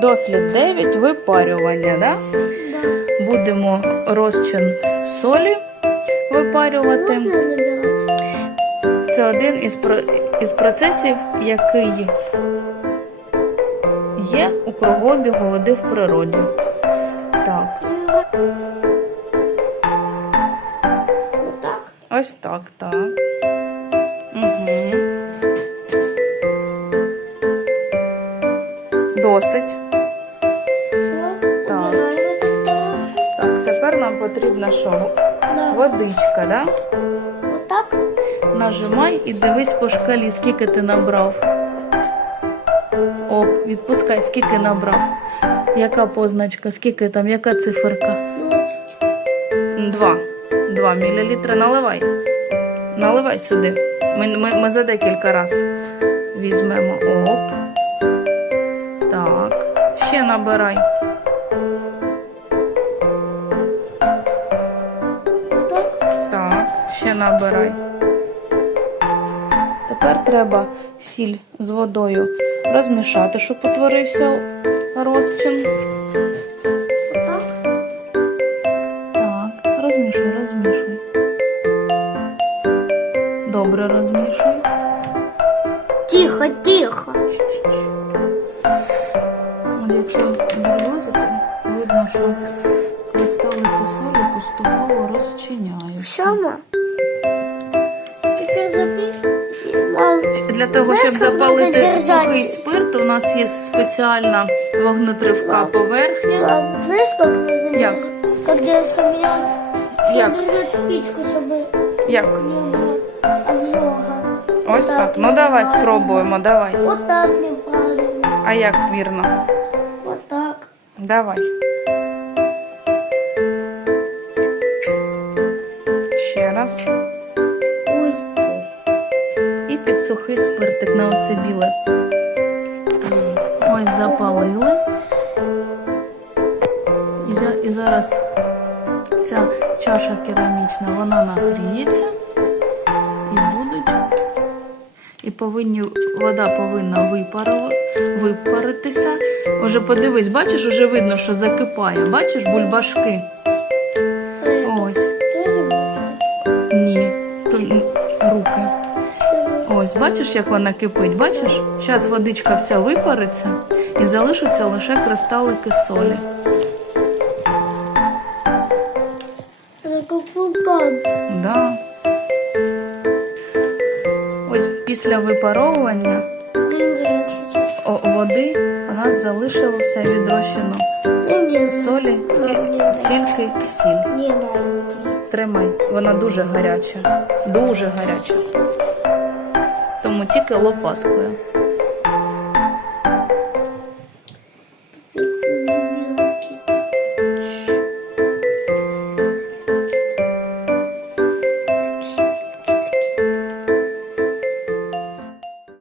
Дослід 9 випарювання. Да? Да. Будемо розчин солі випарювати. Це один із, із процесів, який є у кругообігу води в природі. Так, ось так, так. Досить. Так. Так. Так, тепер нам потрібна що? Водичка, да? Отак. Нажимай і дивись по шкалі, скільки ти набрав. Оп, відпускай, скільки набрав. Яка позначка, скільки там, яка циферка? Два. Два мілілітри. Наливай. Наливай сюди. Ми, ми, ми за декілька раз візьмемо. Оп. Набирай. Так, ще набирай. Тепер треба сіль з водою розмішати, щоб утворився розчин. Так, розмішуй, розмішуй. Добре розмішуй. Тихо, тихо. Якщо приблизити, видно, що кристалики солі поступово розчиняються. Сьома. Для того, щоб запалити сухий спирт, у нас є спеціальна вогнетривка поверхня. нужно Як? меня Як? держать спичку, Як? не было обжога. Ось так. Ну давай спробуємо, давай. Вот так? А як вірно? Давай. Ще раз. Ой. І під сухий спиртик на оце біле. Ось запалили. І, і зараз ця чаша керамічна, вона нагріється. І будуть. І повинні, вода повинна випаритися. Уже подивись, бачиш, уже видно, що закипає. Бачиш бульбашки? Ось. Ні. Тут руки. Ось, бачиш, як вона кипить? Бачиш? Зараз водичка вся випариться і залишаться лише кристалики солі. Да. Ось після випаровування води у нас залишилося від розчину солі тільки сіль. Тримай, вона дуже гаряча. Дуже гаряча. Тому тільки лопаткою.